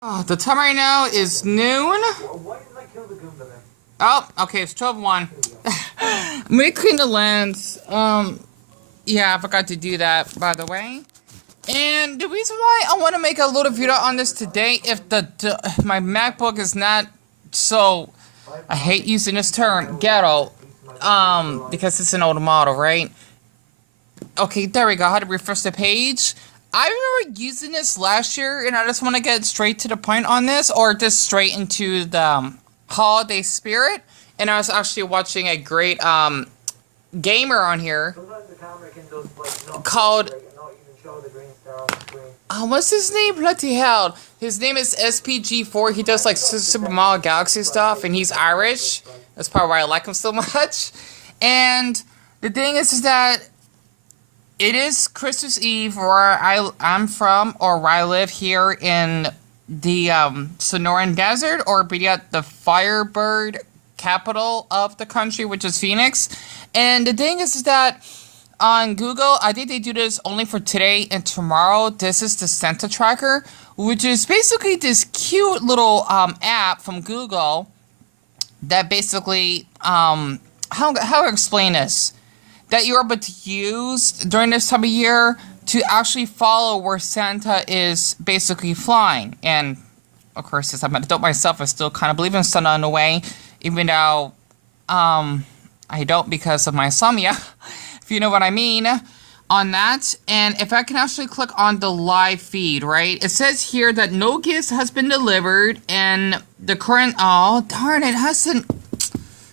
Oh, the time right now is noon. Oh, okay, it's 12:01. I'm gonna clean the lens. Yeah, I forgot to do that, by the way. And the reason why I want to make a little video on this today, if my MacBook is not so, I hate using this term, ghetto, because it's an old model, right? Okay, there we go. How to refresh the page. I remember using this last year, and I just want to get straight to the point on this, or just straight into the holiday spirit. And I was actually watching a great gamer on here called what's his name? Bloody hell! His name is SPG4. He does like Super Mario Galaxy stuff, and he's Irish. That's probably why I like him so much. And the thing is that it is Christmas Eve where I'm from, or where I live here in the Sonoran Desert, or be at the Firebird capital of the country, which is Phoenix. And the thing is that on Google, I think they do this only for today and tomorrow. This is the Santa Tracker, which is basically this cute little app from Google that basically, how do I explain this? That you're able to use during this time of year to actually follow where Santa is basically flying. And, of course, since I'm an adult myself, I still kind of believe in Santa in a way, even though I don't because of my insomnia, if you know what I mean, on that. And if I can actually click on the live feed, right? It says here that no gifts has been delivered, and the current, oh, darn, it hasn't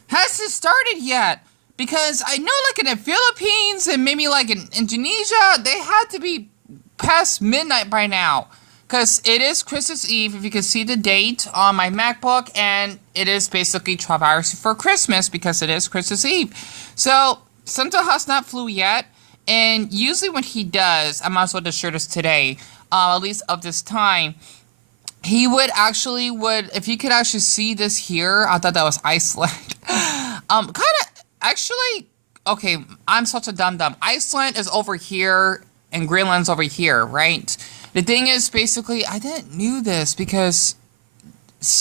started yet. Because I know, like, in the Philippines and maybe, like, in Indonesia, they had to be past midnight by now. Because it is Christmas Eve, if you can see the date on my MacBook, and it is basically 12 hours before Christmas, because it is Christmas Eve. So, Santa has not flew yet, and usually when he does, I might as well just share this today, at least of this time, he would actually, if you could actually see this here, I thought that was Iceland. Kind of, actually, okay, I'm such a dum-dum. Iceland is over here, and Greenland's over here, right? The thing is, basically, I didn't knew this because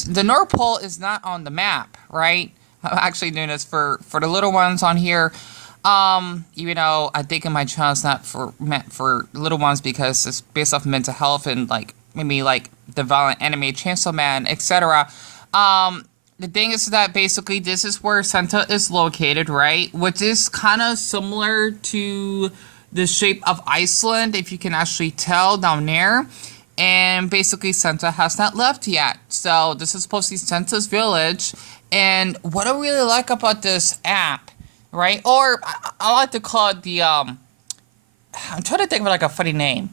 the North Pole is not on the map, right? I'm actually doing this for the little ones on here. Even though I think in my channel it's not meant for little ones because it's based off mental health and like maybe like the violent anime Chainsaw Man, etc. The thing is that basically this is where Santa is located, right? Which is kind of similar to the shape of Iceland, if you can actually tell down there. And basically Santa has not left yet. So this is supposed to be Santa's village. And what I really like about this app, right? Or I like to call it the, I'm trying to think of like a funny name.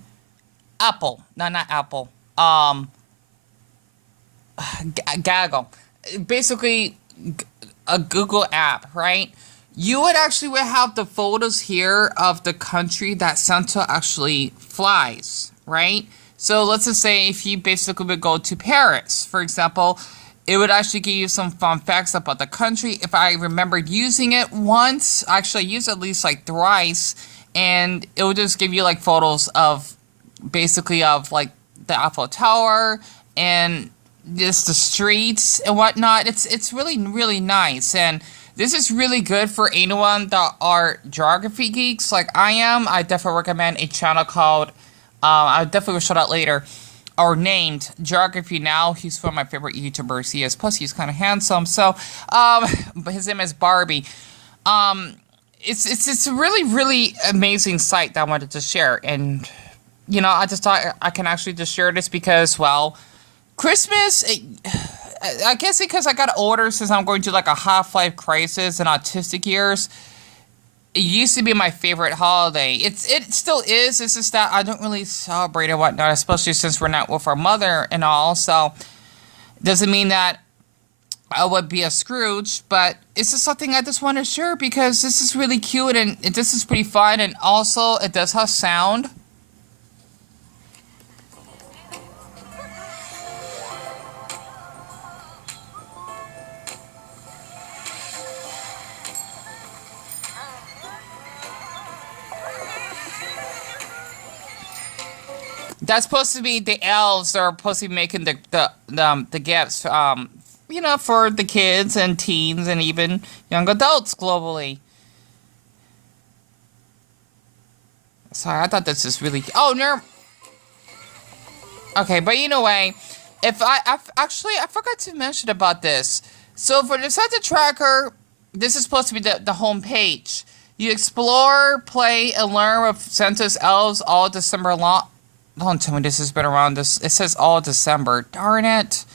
Apple. No, not Apple. Gaggle. Basically a Google app, right? You would actually have the photos here of the country that Santa actually flies, right? So let's just say if you basically would go to Paris, for example, it would actually give you some fun facts about the country. If I remembered using it once, actually I used it at least like thrice, and it would just give you like photos of basically of like the Eiffel Tower and just the streets and whatnot. It's really, really nice. And this is really good for anyone that are geography geeks like I am. I definitely recommend a channel called, I definitely will show that later, or named Geography Now. He's one of my favorite YouTubers. He is. Plus, he's kind of handsome. So, but his name is Barbie. It's a really, really amazing site that I wanted to share. And, you know, I just thought I can actually just share this because, well, Christmas, I guess because I got older since I'm going through like a half-life crisis and autistic years, it used to be my favorite holiday. It still is. It's just that I don't really celebrate and whatnot, especially since we're not with our mother and all. So, doesn't mean that I would be a Scrooge, but it's just something I just want to share because this is really cute and this is pretty fun. And also, it does have sound. that's supposed to be the elves that are supposed to be making the gifts, for the kids and teens and even young adults globally. Sorry, I thought this is really... Oh, no. Okay, but anyway, actually, I forgot to mention about this. So for the Santa Tracker, this is supposed to be the home page. You explore, play, and learn with Santa's elves all December long. Don't tell me this has been around this. It says all December. Darn it.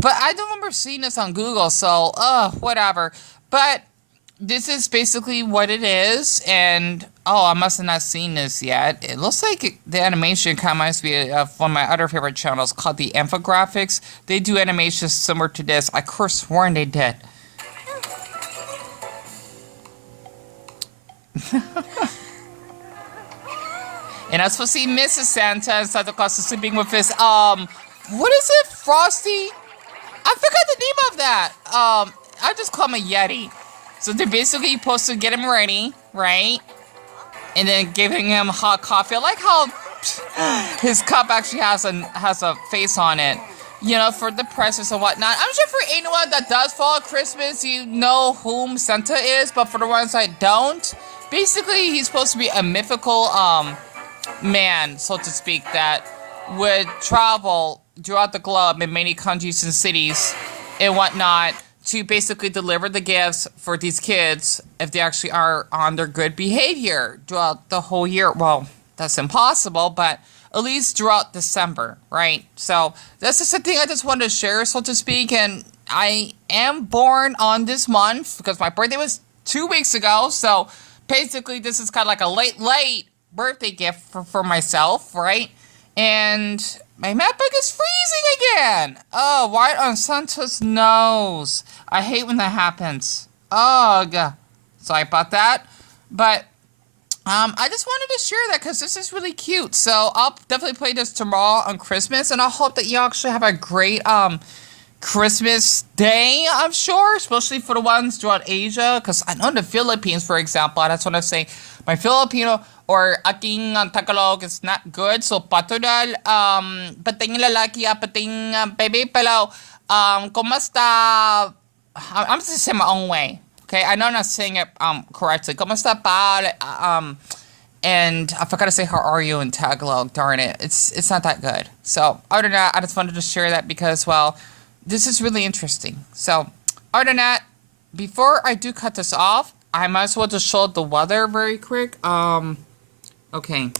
But I don't remember seeing this on Google, so, whatever. But this is basically what it is, and, I must have not seen this yet. It looks like the animation kind of reminds me of one of my other favorite channels called The Infographics. They do animations similar to this. I could have sworn they did. And I was supposed to see Mrs. Santa and Santa Claus is sleeping with his, what is it? Frosty? I forgot the name of that. I just call him a Yeti. So they're basically supposed to get him ready, right? And then giving him hot coffee. I like how his cup actually has a face on it. For the presents and whatnot. I'm sure for anyone that does follow Christmas, you know whom Santa is. But for the ones that don't, basically he's supposed to be a mythical, man, so to speak, that would travel throughout the globe in many countries and cities and whatnot to basically deliver the gifts for these kids if they actually are on their good behavior throughout the whole year. Well, that's impossible, but at least throughout December, right? So that's just a thing I just wanted to share, so to speak. And I am born on this month because my birthday was 2 weeks ago. So basically this is kind of like a late birthday gift for myself, right? And my MacBook is freezing again. Oh, right on Santa's nose. I hate when that happens. Ugh. Sorry about that. But I just wanted to share that because this is really cute. So I'll definitely play this tomorrow on Christmas, and I hope that you actually have a great Christmas day, I'm sure, especially for the ones throughout Asia, because I know in the Philippines, for example, that's what I say, my Filipino or aking Tagalog is not good, so patural, pating lalaki, pating baby palaw, kumusta, I'm just saying my own way, okay, I know I'm not saying it correctly, kumusta pa, and I forgot to say how are you in Tagalog, darn it, it's not that good, so other than that, I just wanted to share that because, well, this is really interesting. So, other than that, before I do cut this off, I might as well just show the weather very quick. Okay.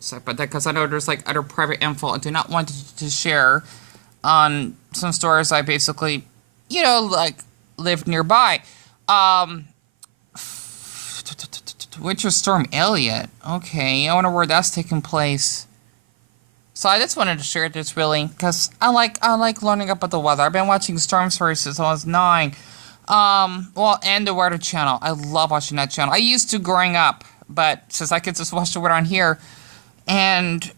Sorry about that, because I know there's like other private info I do not want to share on some stores I basically, like live nearby. Winter Storm Elliott. Okay, I wonder where that's taking place. So I just wanted to share this really, because I like learning about the weather. I've been watching storm stories since I was 9. And the Weather Channel. I love watching that channel. I used to growing up, but since I could just watch the weather on here. And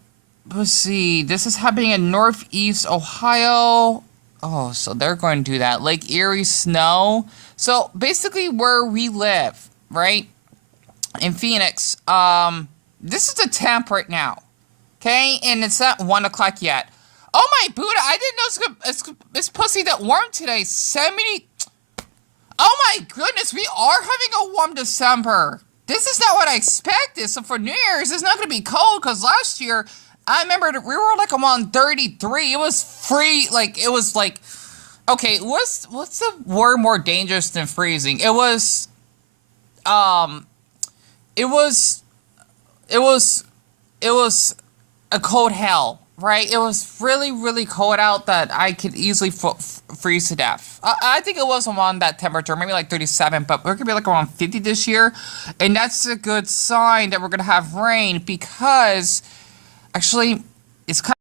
let's see, this is happening in Northeast Ohio. Oh, so they're going to do that. Lake Erie snow. So basically where we live, right? In Phoenix. This is the temp right now. Okay, and it's not 1 o'clock yet. Oh my Buddha, I didn't know it's supposed to be that warm today. 70. Oh my goodness, we are having a warm December. This is not what I expected. So for New Year's, it's not going to be cold because last year, I remember that we were like around 33. It was free, okay, what's the word more dangerous than freezing? It was a cold hell, right? It was really, really cold out that I could easily freeze to death. I think it was around that temperature, maybe like 37, but we're going to be like around 50 this year. And that's a good sign that we're going to have rain because actually it's kind